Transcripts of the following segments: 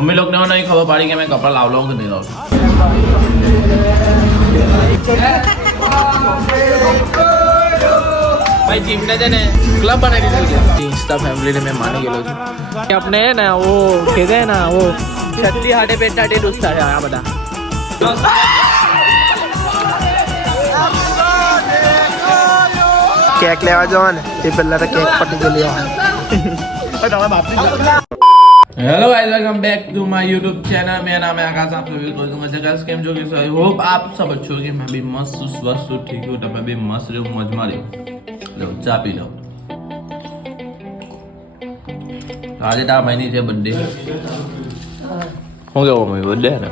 Mummy लोग ने नहीं खबर पाड़ी कि मैं कपड़ा लाव लाऊं कि नहीं लाऊं। भाई जिम ने जने क्लब बनाई दी थी इंस्टा फैमिली ने मैं मानी गेलो છું अपने है ना वो कहते हैं ना वो छतरी हाटे पेटा डे दोस्ता है आ बता કેક લેવા જવા ને તે પહેલા તો કેક પટી ગયેલી hello guys welcome back to my YouTube channel. मेरा नाम है आकाश। आप सभी को दूंगा जगह केम जो कि आई होप आप सब अच्छे होंगे। मैं भी मस्त स्वस्थ ठीक हूं। तो मैं भी मस्त रहूं मौज मारी लो चा पी लो। આજે તા મહિની છે બર્થડે હું કેવો મહિનો બર્થડે ને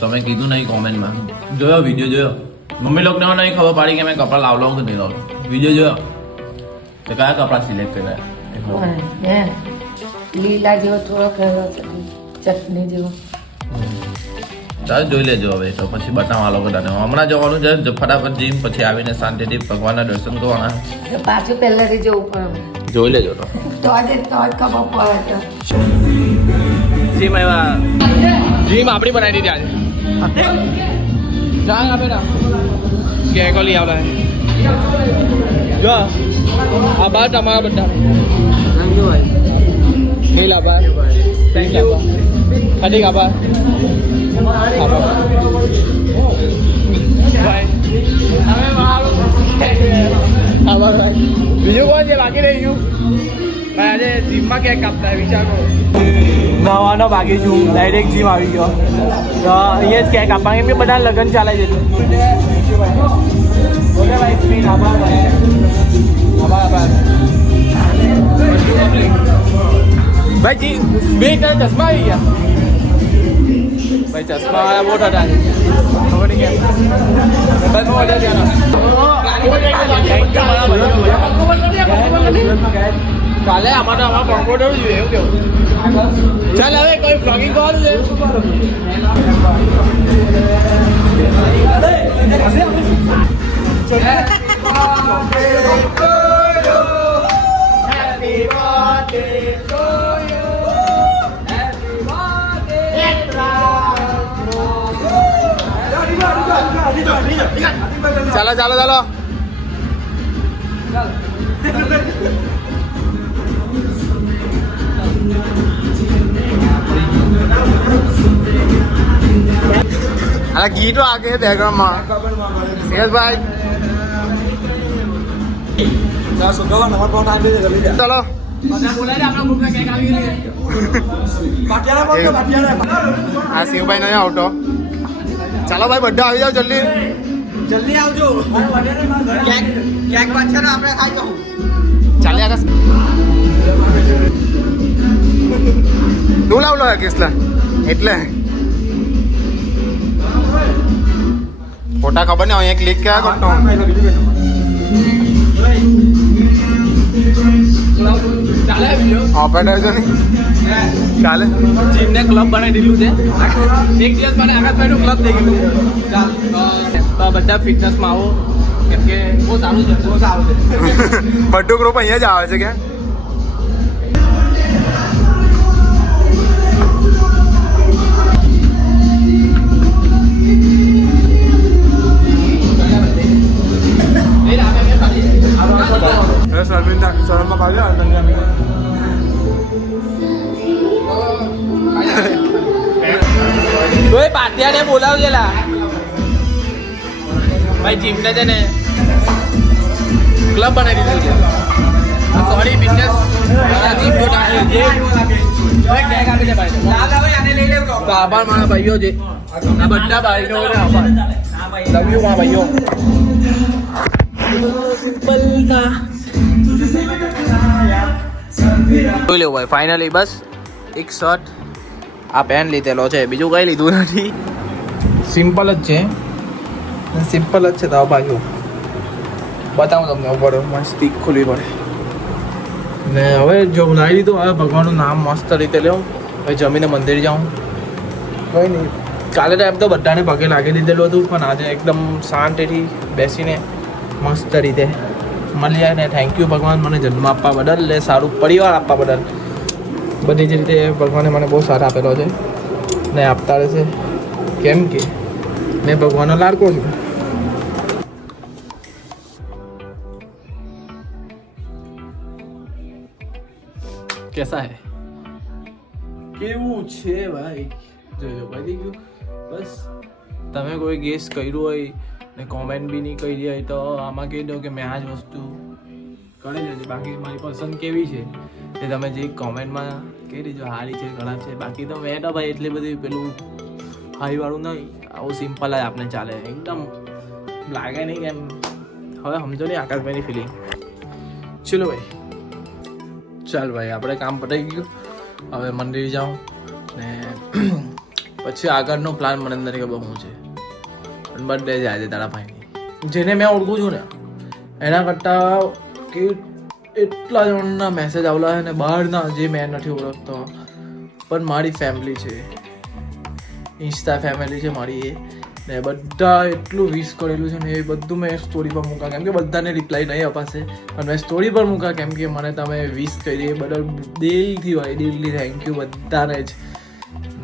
તમે કીધું નહીં કોમેન્ટમાં જોયો વિડિયો જોયો મમ્મી લોકોને નહીં ખબર પાડી કે મેં કપડા લાવ લાવું કે નહીં લાવ વિડિયો જોયો તો કયા કપડા સિલેક્ટ કર્યા લીલા જેવો થોડો કર્યો ચટણી જેવો ચાલ જોઈ લેજો હવે તો પછી બતાવવા લોકો તને હમણાં જવાનું છે ફટાફટ જીમ પછી આવીને શાંતિથી ભગવાનના દર્શન કરવાના પાછું પહેલાથી જવું પડે જોઈ લેજો તો આજે તો ખબર પડે જીમ આવ્યા જીમ આપણી બનાવી દીધી આજે ચાલ આપે ના કે કોલી આવલા જો આ બાર તમારા બધા Mila ba? Thank you. Hadi ka ba? Bye. બીજું કોણ છે બાકી રહી ગયું ભાઈ આજે જીમમાં કેક કાપતા વિચાર કરો નવાનો બાકી છું ડાયરેક્ટ જીમ આવી ગયો તો અહીંયા જ કેક કાપવા કેમ કે બધા લગ્ન ચાલે છે ઓકે ભાઈ સ્ક્રીન આભાર भाई जी बेच चश्मा ही क्या भाई चश्मा वाला बहुत हटा बस ऑर्डर देना કાલે અમારે કોમ્પ્યુટર જોઈએ એવું કેવું ચાલ હવે કોઈ બ્લોગિંગ કરવાનું છે ચાલો ચાલો ચાલો અલા ગીતો આગે બેકગ્રાઉન્ડ માં યસ ભાઈ ચલો આ શિવભાઈ નહીં આવતો ચાલો ભાઈ બધા આવી જાવ જલ્દી જલ્દી આવજો કેક પાછળ આપણે ખાઈ જાઉં ચાલે આગળ તું લાવલો કેસલા એટલે ફોટા ખબર ને અહીંયા ક્લિક ક્યાં કરતો ઓપરેટર છે ને ચાલે જીમને ક્લબ બનાવી દીધું છે એક દિવસ માટે આકાશભાઈનું ક્લબ થઈ ગયું ચાલ તો બધા ફિટનેસમાં આવો કેમ કે બહુ સારું છે બધું ગ્રુપ અહીંયા જ આવે છે કે પાટિયાને બોલાવજેલા ભાઈ જીમને છે ને ક્લબ બનાવી દીધું છે સોરી બિઝનેસ તો આભાર મારા ભાઈઓ છે આ બધા ભાઈઓ આભાર લવ યુ મારા ભાઈઓ જોઈ લેવું ભાઈ ફાઇનલી બસ એક શર્ટ આ પેન લીધેલો છે બીજું કઈ લીધું નથી સિમ્પલ જ છે સિમ્પલ જ છે તો બાજુ બતાવું તમને ઉપર મસ્ત ખુલ્લી પડે ને હવે જો લાવી દીધું હવે ભગવાનનું નામ મસ્ત રીતે લેવું હવે જમીને મંદિર જાઉં કંઈ નહીં કાલે તો એમ તો બધાને પગે લાગી દીધેલું હતું પણ આજે એકદમ શાંતિથી બેસીને મસ્ત રીતે મળ્યા ને થેન્ક યુ ભગવાન મને જન્મ આપવા બદલ ને સારું પરિવાર આપવા બદલ બધી જ રીતે ભગવાને મને બહુ સારા આપેલો છે ને આપતા રહેશે, કેમ કે मैं भगवान लाड़को छू। कैसा है केवू છે ભાઈ જોજો પડી ગયું બસ તમે કોઈ ગેસ કર્યું હોય ને કોમેન્ટ બી નહીં કરી હોય તો આમાં કહી દો કે મેં આ જ વસ્તુ કરી લેજો, બાકી મારી પસંદ કેવી છે એ તમે જે કોમેન્ટમાં કહી દેજો, સારી છે ખરાબ છે, બાકી તો મેં તો ભાઈ એટલી બધી પેલું હાઈવાળું નહીં, આવું સિમ્પલ જ આપણે ચાલે, એકદમ લાગે નહીં એમ, હવે સમજો નહીં આકાશભાઈની ફિલિંગ. ચલો ભાઈ ચાલ ભાઈ આપણે કામ પતાવી ગયું, હવે મંદિર જાઉં ને પછી આગળનો પ્લાન મને અંદર ખબર શું છે. બર્થડે છે આજે તારા ભાઈની, જેને મેં ઓળખું છું ને એના કરતાં કે એટલા જણના મેસેજ આવેલા છે ને બહારના જે મેં નથી ઓળખતો, પણ મારી ફેમિલી છે, ઇન્સ્ટા ફેમિલી છે મારી, એ ને બધા એટલું વિશ કરેલું છે ને એ બધું મેં સ્ટોરી પર મૂકા, કેમ કે બધાને રિપ્લાય નહીં અપાશે પણ મેં સ્ટોરી પર મૂકા, કેમ કે મને તમે વિશ કરી એ બદલ દિલથી ભાઈ દિલથી થેન્ક યુ બધાને જ,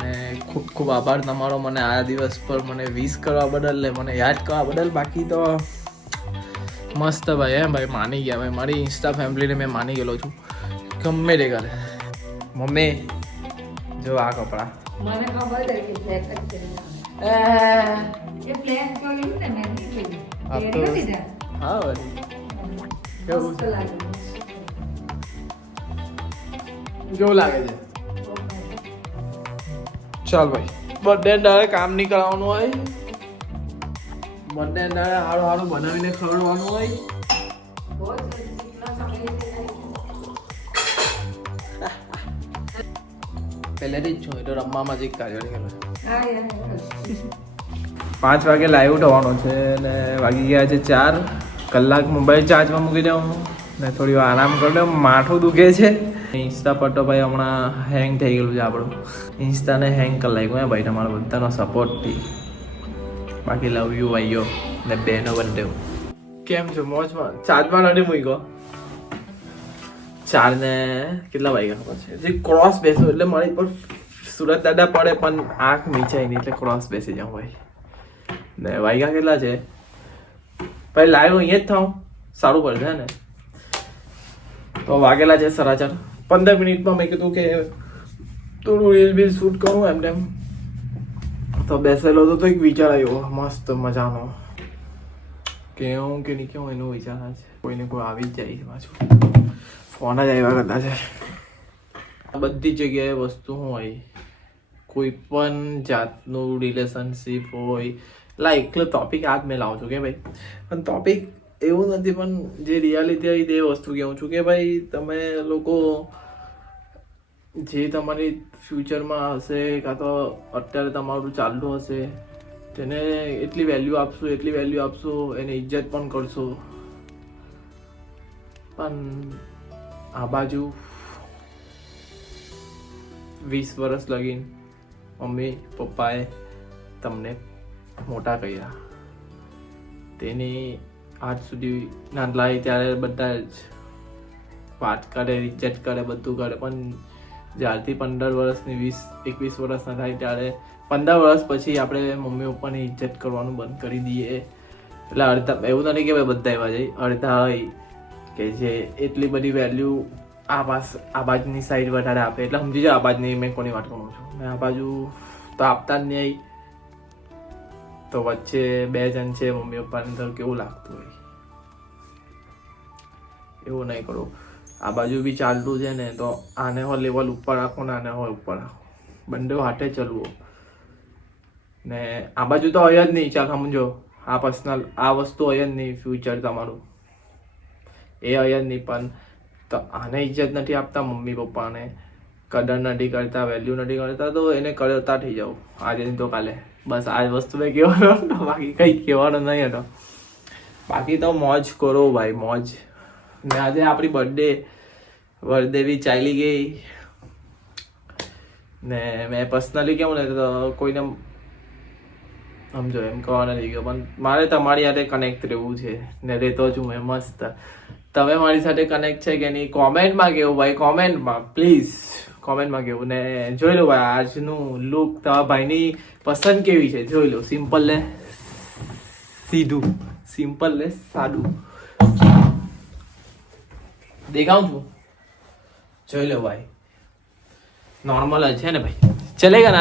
ને ખૂબ ખૂબ આભાર તમારો મને આ દિવસ પર મને વિશ કરવા બદલ ને મને યાદ કરવા બદલ. બાકી તો મસ્ત ભાઈ, હે ભાઈ માની ગયા ભાઈ, મારી ઇન્સ્ટા ફેમિલીને મેં માની ગયેલો છું ગમે તે કરે. મમ્મી જો આ કપડાં મને ખબર છે કે બ્લેક જ છે એ બ્લેક જોયું ને મેં નહીં જોયું લીધા. હા ભાઈ કેવું મસ્ત લાગે, કેવું લાગે છે? ચાલ ભાઈ બર્થડે ડાળે કામ નહીં કરાવવાનું હોય, બર્થડે ડાળે સારું સારું બનાવીને ખવડાવવાનું હોય. બહુ જ શીખના સમય પહેલેથી જ છું એ તો રમવામાં જ કાર્ય ગયેલો. હા યાર 5 વાગે લાઈવ થવાનો છે ને વાગી ગયા છે 4 કલાક. મોબાઈલ ચાર્જમાં મૂકી દઉં ને થોડી વાર આરામ કરી દઉં, માથું દુખે છે. ઇન્સ્ટા પર તો ભાઈ હમણાં હેંગ થઈ ગયેલું છે આપણું, ઇન્સ્ટાને હેંગ કરી લાગ્યું હે ભાઈ તમારા બધાનો સપોર્ટથી. બાકી લવ યુ ભાઈઓ ને બેનો બર્થડે. કેમ છો? મોજમાં? ચાર્જમાં નથી મૂક્યો, 4 ને કેટલા વાગ્યા ખબર છે, જે ક્રોસ બેસો એટલે મારી પર સુરત દાદા પડે પણ આંખ મીચાય નહીં એટલે ક્રોસ બેસી જાઉં ભાઈ. ને વાગ્યા કેટલા છે ભાઈ, લાઈવ અહીંયા જ થાઉં સારું પડશે ને. તો વાગેલા છે 4:30, 15 મિનિટમાં મેં કીધું કે થોડું રીલ બીલ શૂટ કરું એમ તેમ, તો બેસેલો તો એક વિચાર આવ્યો મસ્ત મજાનો, કેવું કે નહીં કેવું એનો વિચાર છે. કોઈને કોઈ આવી જ જાય છે પાછું, ફોન જ આવ્યા કરતા છે. બધી જગ્યાએ વસ્તુ શું હોય, કોઈ પણ જાતનું રિલેશનશીપ હોય, એકલો ટોપિક આ જ મેં લાવું છું કે ભાઈ, પણ ટોપિક એવું નથી પણ જે રિયાલિટી હોય તે વસ્તુ કહું છું કે ભાઈ તમે લોકો જે તમારી ફ્યુચરમાં હશે કાં તો અત્યારે તમારું ચાલતું હશે તેને એટલી વેલ્યુ આપશો, એને ઇજ્જત પણ કરશો, પણ આ બાજુ 20 વર્ષ લગીને મમ્મી પપ્પાએ તમને મોટા કર્યા, તેની આજ સુધી નાનલા ત્યારે બધા જ વાત કરે, ઇજ્જત કરે, બધું કરે, પણ જ્યારથી 15 વર્ષની 20-21 વર્ષના થાય ત્યારે 15 વર્ષ પછી આપણે મમ્મી પપ્પાની ઇજ્જત કરવાનું બંધ કરી દઈએ. એટલે અડધા એવું નથી કે ભાઈ બધા એવા જાય, અડધા હોય કે જે એટલી બધી વેલ્યુ આ બાજુની સાઈડ વધારે આપે, એટલે સમજી જાઓ આ બાજુની મેં કોની વાત કરું છું. મેં આ બાજુ તો આપતા જ નહીં, તો વચ્ચે 2 જણ છે મમ્મી પપ્પાને તો કેવું લાગતું હોય. એવું નહીં કરો, આ બાજુ બી ચાલતું છે ને તો આને હો લેવલ ઉપર રાખો ને આને હો ઉપર રાખો, બંને હાથે ચલવો. ને આ બાજુ તો હોય જ નહીં, ચાલ સમજો આ પર્સનલ આ વસ્તુ હોય જ નહીં, ફ્યુચર તમારું એ હોય જ નહીં, પણ તો આને ઇજ્જત નથી આપતા, મમ્મી પપ્પાને કદર નથી કરતા, વેલ્યુ નથી કરતા, તો એને કરતા થઈ જાઓ આજે નહીં તો કાલે. બસ આ વસ્તુ મેં કહેવાનો હતો, બાકી કંઈ કહેવાનો નહીં હતો. બાકી તો મોજ કરો ભાઈ, મોજ. ને આજે આપણી બર્થડે બી ચાલી ગઈ ને મેં પર્સનલી કેવું ને તો કોઈને સમજો એમ કહેવા નથી ગયો, પણ મારે તમારી સાથે કનેક્ટ રહેવું છે ને રહેતો છું મેં મસ્ત. તમે મારી સાથે કનેક્ટ છે કે નહીં કોમેન્ટમાં કેવું ભાઈ, કોમેન્ટમાં પ્લીઝ કોમેન્ટમાં કેવું. ને જોઈ લો ભાઈ આજનું લુક તમારા ભાઈની પસંદ કેવી છે જોઈ લો. સિમ્પલ ને સીધું, સિમ્પલ ને સાદું દેખાઉં છું. જોઈ लो भाई नॉर्मल अच्छा है ना भाई, चलेगा ना.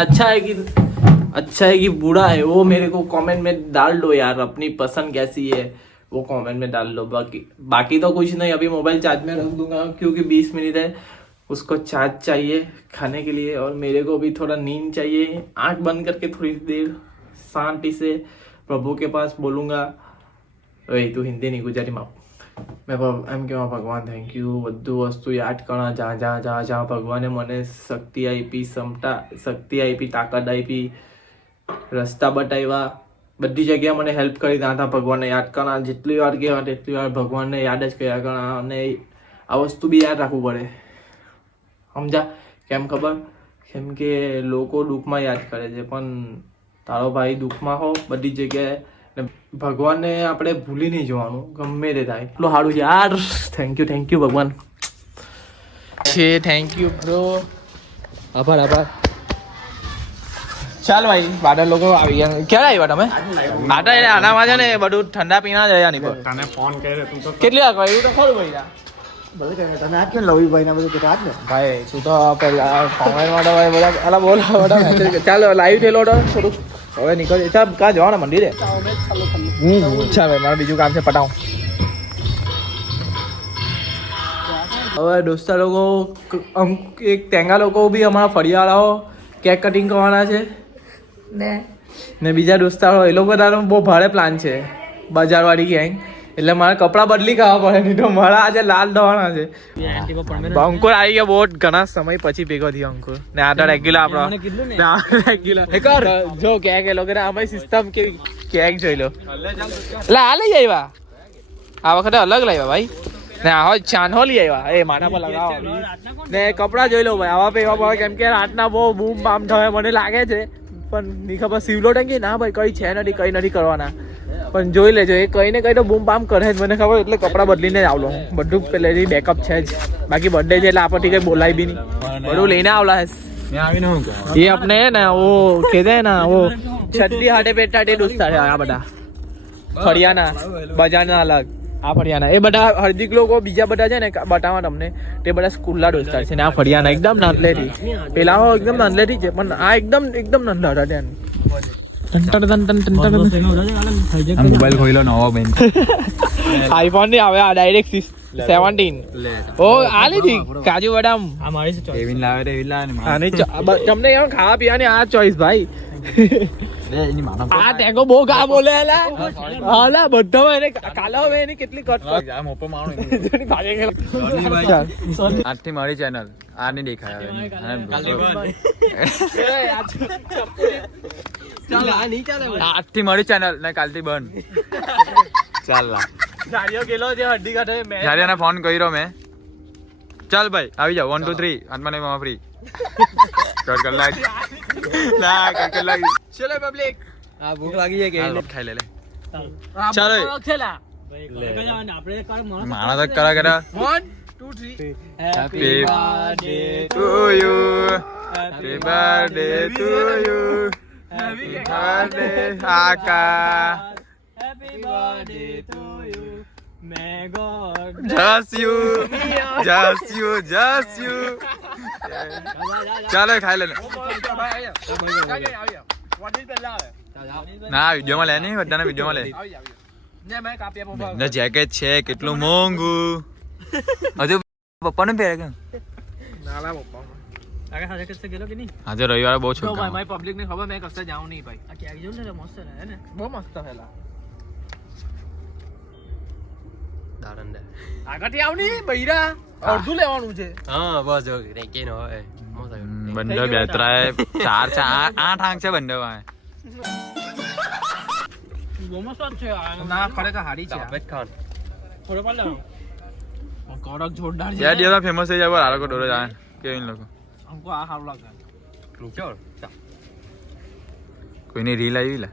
अच्छा है कि बुरा है वो मेरे को कमेंट में डाल दो यार. अपनी पसंद कैसी है वो कमेंट में डाल दो. बाकी तो कुछ नहीं. अभी मोबाइल चार्ज में रख दूंगा क्योंकि 20 मिनट है उसको चार्ज चाहिए खाने के लिए. और मेरे को भी थोड़ा नींद चाहिए. आंख बंद करके थोड़ी देर शांति से प्रभु के पास बोलूँगा. वही तू हिंदी नहीं गुजराती માં મેં એમ કહેવા ભગવાન થેન્ક યુ. બધું વસ્તુ યાદ કરા જ્યાં ભગવાને મને શક્તિ આપી, શક્તિ આપી, તાકાત આપી, રસ્તા બતાવ્યા, બધી જગ્યાએ મને હેલ્પ કરી. ત્યાં ભગવાનને યાદ કરા. જેટલી વાર કહેવા તેટલી વાર ભગવાનને યાદ જ કર્યા કરા. અને આ વસ્તુ બી યાદ રાખવું પડે. સમજા કેમ ખબર? કેમ કે લોકો દુઃખમાં યાદ કરે છે પણ તારો ભાઈ દુઃખમાં હો બધી જગ્યાએ. ભગવાનને આપણે ભૂલી નહીં જવાનું ગમે તે થાય. એટલું સારું છે યાર. થેન્ક યુ ભગવાન છે. Thank you bro. આભાર. ચાલ ભાઈ બાદલ લોકો આવી ગયા. ક્યારે આવ્યા તમે? આનામાં છે ને બધું ઠંડા પીણા જ આની પર. તને ફોન કર્યો તું તો કેટલી વાર કહ્યું તો ખરું ભાઈ. તમે આ કેમ લવી ભાઈ ના બધું કહેતા જ ને ભાઈ તું તો પેલા કોમેન્ટ માટે ભાઈ બધા અલા બોલ ચાલ લાઈવ થયેલો હતો થોડુંક. હવે નીકળ. ચાલ કાં જવાના મંદિરે? ચાલ ભાઈ મારે બીજું કામ છે પટાવું. હવે દોસ્તા લોકો એક ટેંગા લોકો બી અમારા ફળિયાવાળાઓ કેક કટિંગ કરવાના છે ને બીજા દોસ્તારો એ લોકો બધાનો બહુ ભારે પ્લાન છે બજારવાળી ગેંગ. એટલે મારે કપડાં બદલી ખાવા પડે નહીં તો મારા આજે લાલ દવાના છે. અંકુર આવી ગયા બહુ ઘણા સમય પછી ભેગો થયો અંકુર. ને આ તો રેગ્યુલર આપણો રેગ્યુલર જો કેક એ લોકો અમારી સિસ્ટમ કેવી કેક જોઈ લો. એટલે આ લઈ આવ્યા આ વખતે અલગ લાવ્યા ભાઈ. ને આવો ચાનો લઈ આવ્યા એ માના પર લગાવો. ને કપડાં જોઈ લો ભાઈ આવા પેવા પડે કેમ કે રાતના બહુ બૂમ બામ થયો મને લાગે છે. પણ નહીં ખબર સિવલો ટંકી ના ભાઈ કઈ છે નથી કઈ નથી કરવાના. પણ જોઈ લેજો એ કઈ ને કઈ તો બૂમ બામ કરે જ મને ખબર. એટલે કપડાં બદલીને જ આવલો હું. બધું પહેલેથી બેકઅપ છે જ. બાકી બર્થડે છે એટલે આપણથી કઈ બોલાય બી નહીં. બધું લઈને આવલા હે ये अपने है ना वो कहते हैं ना वो छत्ती हाटे पेटाटे दोस्ता है આ બધા ફળિયાના બજારના અલગ આ ફળિયાના એ બધા હાર્દિક લોકો બીજા બધા છે ને બતાવવા તમને તે બધા સ્કૂલના દોસ્તાર છે ને આ ફળિયાના એકદમ નાનલેથી. પેલા એકદમ નાનલેથી છે પણ આ એકદમ નંદા હતા ત્યાં. મોબાઈલ ખોઈલો નવો બેન આઈફોન ની આવે આ ડાયરેક્ટ 17 ઓ આ લીધી કાજુ બદામ આ મારી છે ચોઈસ એવિન લાવે રે એવિન લાવે ને આની તમને એમ ખાવા પીવાની આ ચોઈસ ભાઈ લે એની માનો આ ટેગો બહુ ગા બોલે એલા હાલા બધામાં એને કાલે હવે એની કેટલી કટ આ મોપો માણો ભાગે આજથી મારી ચેનલ આ નહીં દેખાય આજથી મારી ચેનલ ને કાલથી બંધ. ચાલ ગાડીઓ ગેલો જે હડ્ડી કાઢે મેં જારિયાને ફોન કર્યો મેં. ચાલ ભાઈ આવી જાવ 1 2 3 આત્મા નહીં મામા ફ્રી કર લાગ ના કર લાગ. ચલો પબ્લિક આ ભૂખ લાગી છે કે ખાઈ લે ચાલો માણા તક કરા કરા 1 2 3 happy birthday to you happy birthday to you happy birthday આકા happy birthday to you may God just you ચાલો ખાઈ લે ના વિડીયોમાં લે નહીં બધાના વિડીયોમાં લે ને જેકેટ છે કેટલું મોંઘું હજુ પપ્પાને પહેરે કે આજે રવિવારે બહુ છોકરા ભાઈ પબ્લિક ને ખબર મેં કશે જાઉં નહીં ભાઈ આ ક્યાં જેવું ને મસ્ત છે ને બહુ મસ્ત હેલા દાડંડા આગળથી આવ ની બૈરા અડધું લેવાનું છે હા બસ જો રેકે નો એ બંડો બે ત્રણ ચાર આઠ આંખ છે બંડો બહુ મસ્ત છે ના ખરેખર હારી છે આબેદ ખાન થોડો પાલ લાવો કડક જોરદાર છે યાર દિયા ફેમસ થઈ જાય આ લોકો ડોરે જાય કેવિન લોકો हमको आ हार लगा નીચે કોઈની રીલ આવી લે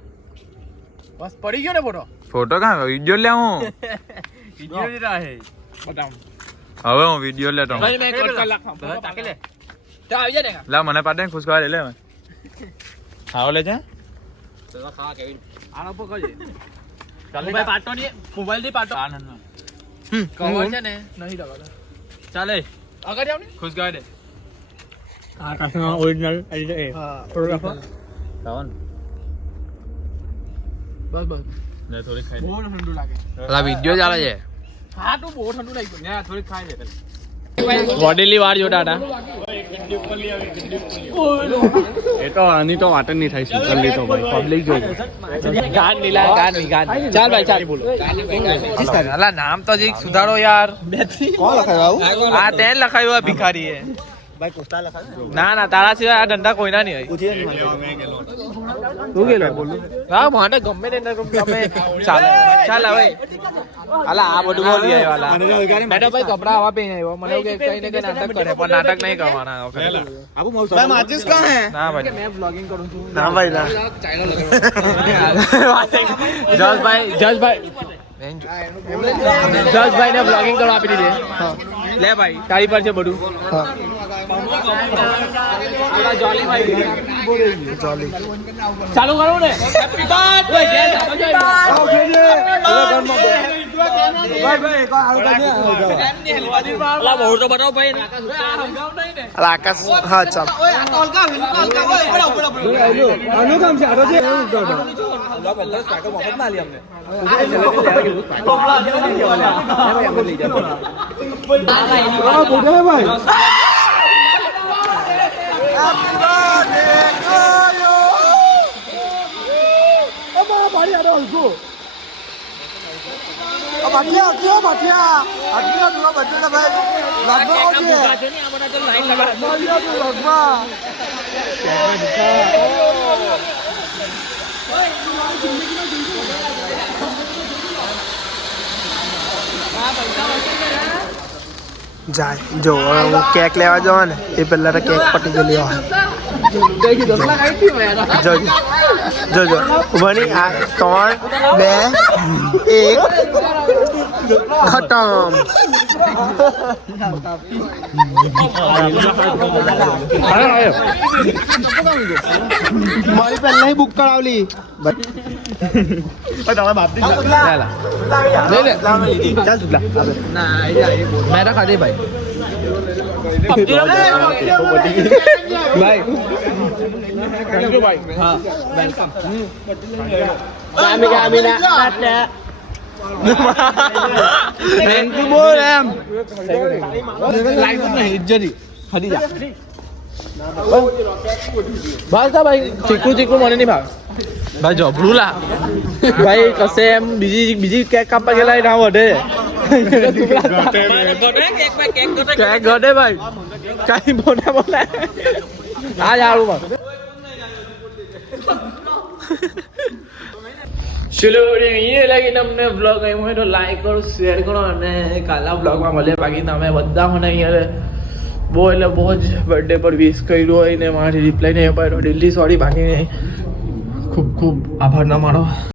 बस पड़ी गयो ने फोटो ફોટો કાં વિડિયો લે હું વિડિયો જ રહે હવે હું વિડિયો લેતો હું. ભાઈ મેં કટ કર લખાવ તાકે લે તો આવી જાય ને લા મને પાડે ખુશ કરે લે ખાવ લે છે તો ખા કેવિન આનો પર કરજે મોબાઈલ પાટો ની મોબાઈલ ની પાટો કવર છે ને નહીં લગાડો ચાલે આગળ જાવ ને ખુશ કરે દે ઓરિજિનલ ફોટોગ્રાફર ખાવાનું બસ બસ લે થોડી ખાઈ બહુ ઠંડુ લાગે અલા વિડિયો ચાલે છે હા તું બહુ ઠંડુ લાગ્યું લે થોડી ખાઈ લે બોડીલી વાર જોતા હતા એ તો આની તો વાત જ નહીં થાય સુકલી તો ભાઈ પબ્લિક જો ગાન નીલા ગાન ની ગાન ચાલ ભાઈ ચાલ બોલો અલા નામ તો જી સુધારો યાર કોણ લખાયું આ તેન લખાયું આ ભિખારી એ ભાઈ કોસ્ટા લખાયું ના ના તારા સિવાય આ ધંધા કોઈના નહીં હોય પૂછીએ તું ગેલો બોલું હા મને ગમે તે ગમે ચાલે ચાલ હવે અલા આ બધું બોલી આવ્યો અલા મેડમ ભાઈ કપડા આવા પહેરી આવ્યો મને એવું કે કઈ ને કઈ નાટક કરે પણ નાટક નહીં કરવાના આપુ ભાઈ માચિસ કહા હે ના ભાઈ મેં બ્લોગિંગ કરું છું ના ભાઈ ના જજભાઈ ને બ્લોગિંગ કરવા આપી દીધે લે ભાઈ તારી પર છે બધું ચાલુ કરો ને આકાશ હા ચાલ અનુગમ છે આરો છે જાય જો હું કેક લેવા જવા ને એ પહેલા તો કેક પટી ગયો લેવા જોજો બની આ 3 2 1 ખતમ મારી પહેલા બુક કરાવલી મેં તો ખાધી ભાઈ બોલ એમ ભાઈ ચીકુ ચીકુ મને નહીં ભાવ ભાઈ જબરું લા ભાઈ કસે એમ બીજી કેક કાપવા ગયેલા ના વધે કેક ઘટે ભાઈ કઈ બોને બોલે આ જાડું ભાઈ ચલો એ લાગીને અમને બ્લોગ આવ્યો હોય તો લાઈક કરો શેર કરો અને કાલના બ્લોગમાં મળે બાકી તમે બધા મને અહીંયા બહુ એટલે બહુ જ બર્થડે પર વિશ કર્યું હોય ને મારી રિપ્લાય નહીં અપાયો દિલ્હી સોરી બાકી ખૂબ ખૂબ આભાર ના મારો